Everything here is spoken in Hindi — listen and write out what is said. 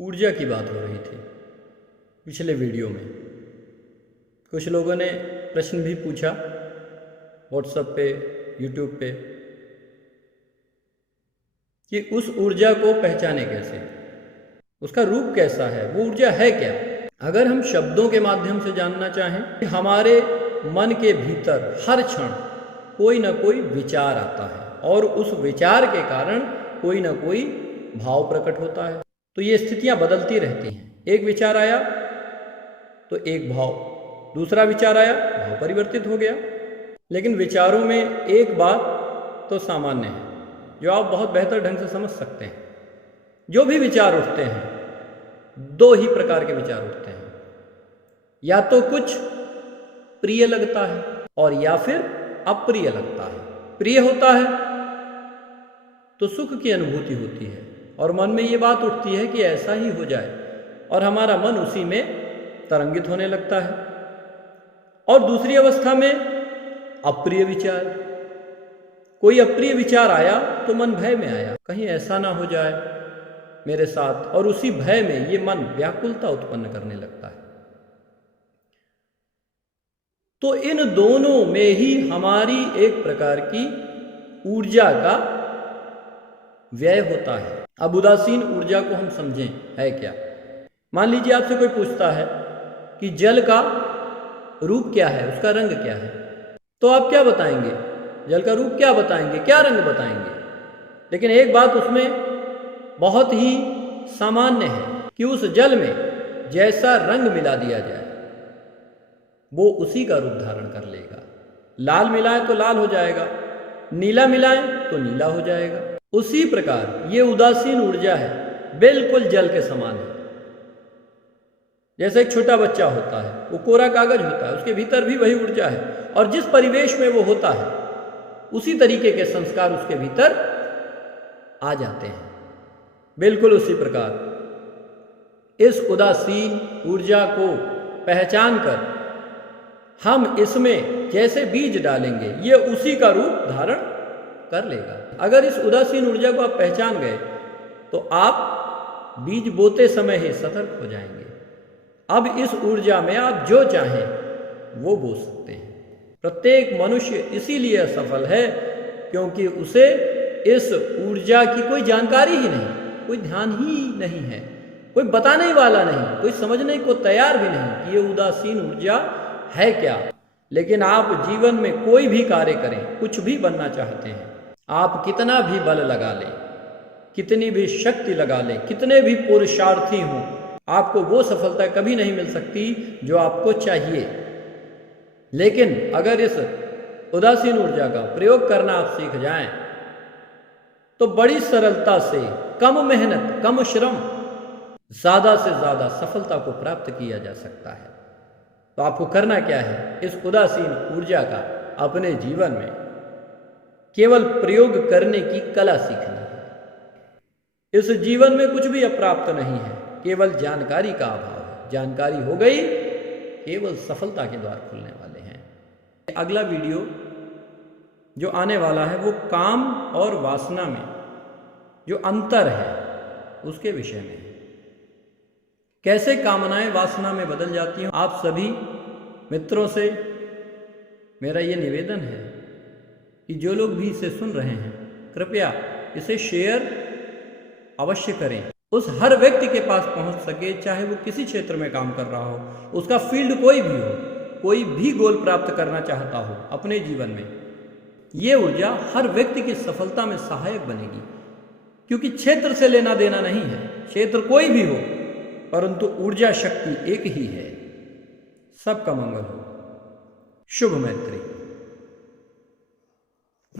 ऊर्जा की बात हो रही थी पिछले वीडियो में। कुछ लोगों ने प्रश्न भी पूछा व्हाट्सएप पे, यूट्यूब पे कि उस ऊर्जा को पहचाने कैसे, उसका रूप कैसा है, वो ऊर्जा है क्या। अगर हम शब्दों के माध्यम से जानना चाहें, हमारे मन के भीतर हर क्षण कोई ना कोई विचार आता है और उस विचार के कारण कोई ना कोई भाव प्रकट होता है। तो ये स्थितियां बदलती रहती हैं। एक विचार आया तो एक भाव, दूसरा विचार आया, भाव परिवर्तित हो गया। लेकिन विचारों में एक बात तो सामान्य है जो आप बहुत बेहतर ढंग से समझ सकते हैं। जो भी विचार उठते हैं, दो ही प्रकार के विचार उठते हैं, या तो कुछ प्रिय लगता है और या फिर अप्रिय लगता है। प्रिय होता है तो सुख की अनुभूति होती है और मन में ये बात उठती है कि ऐसा ही हो जाए, और हमारा मन उसी में तरंगित होने लगता है। और दूसरी अवस्था में अप्रिय विचार, कोई अप्रिय विचार आया तो मन भय में आया, कहीं ऐसा ना हो जाए मेरे साथ, और उसी भय में ये मन व्याकुलता उत्पन्न करने लगता है। तो इन दोनों में ही हमारी एक प्रकार की ऊर्जा का व्यय होता है। अब उदासीन ऊर्जा को हम समझें है क्या। मान लीजिए आपसे कोई पूछता है कि जल का रूप क्या है, उसका रंग क्या है, तो आप क्या बताएंगे? जल का रूप क्या बताएंगे, क्या रंग बताएंगे? लेकिन एक बात उसमें बहुत ही सामान्य है कि उस जल में जैसा रंग मिला दिया जाए वो उसी का रूप धारण कर लेगा। लाल मिलाए तो लाल हो जाएगा, नीला मिलाए तो नीला हो जाएगा। उसी प्रकार ये उदासीन ऊर्जा है, बिल्कुल जल के समान है। जैसे एक छोटा बच्चा होता है, वो कोरा कागज होता है, उसके भीतर भी वही ऊर्जा है, और जिस परिवेश में वो होता है उसी तरीके के संस्कार उसके भीतर आ जाते हैं। बिल्कुल उसी प्रकार इस उदासीन ऊर्जा को पहचान कर हम इसमें जैसे बीज डालेंगे ये उसी का रूप धारण कर लेगा। अगर इस उदासीन ऊर्जा को आप पहचान गए तो आप बीज बोते समय ही सतर्क हो जाएंगे। अब इस ऊर्जा में आप जो चाहें वो बो सकते हैं। प्रत्येक मनुष्य इसीलिए असफल है क्योंकि उसे इस ऊर्जा की कोई जानकारी ही नहीं, कोई ध्यान ही नहीं है, कोई बताने वाला नहीं, कोई समझने को तैयार भी नहीं कि ये उदासीन ऊर्जा है क्या। लेकिन आप जीवन में कोई भी कार्य करें, कुछ भी बनना चाहते हैं, आप कितना भी बल लगा लें, कितनी भी शक्ति लगा लें, कितने भी पुरुषार्थी हों, आपको वो सफलता कभी नहीं मिल सकती जो आपको चाहिए। लेकिन अगर इस उदासीन ऊर्जा का प्रयोग करना आप सीख जाएं तो बड़ी सरलता से, कम मेहनत, कम श्रम, ज्यादा से ज्यादा सफलता को प्राप्त किया जा सकता है। तो आपको करना क्या है? इस उदासीन ऊर्जा का अपने जीवन में केवल प्रयोग करने की कला सीखनी है। इस जीवन में कुछ भी अप्राप्त नहीं है, केवल जानकारी का अभाव है। जानकारी हो गई, केवल सफलता के द्वार खुलने वाले हैं। अगला वीडियो जो आने वाला है वो काम और वासना में जो अंतर है उसके विषय में है। कैसे कामनाएं वासना में बदल जाती हैं। आप सभी मित्रों से मेरा ये निवेदन है कि जो लोग भी इसे सुन रहे हैं कृपया इसे शेयर अवश्य करें। उस हर व्यक्ति के पास पहुंच सके, चाहे वो किसी क्षेत्र में काम कर रहा हो, उसका फील्ड कोई भी हो, कोई भी गोल प्राप्त करना चाहता हो अपने जीवन में, ये ऊर्जा हर व्यक्ति की सफलता में सहायक बनेगी। क्योंकि क्षेत्र से लेना देना नहीं है, क्षेत्र कोई भी हो, परंतु ऊर्जा शक्ति एक ही है। सबका मंगल हो। शुभ मैत्री।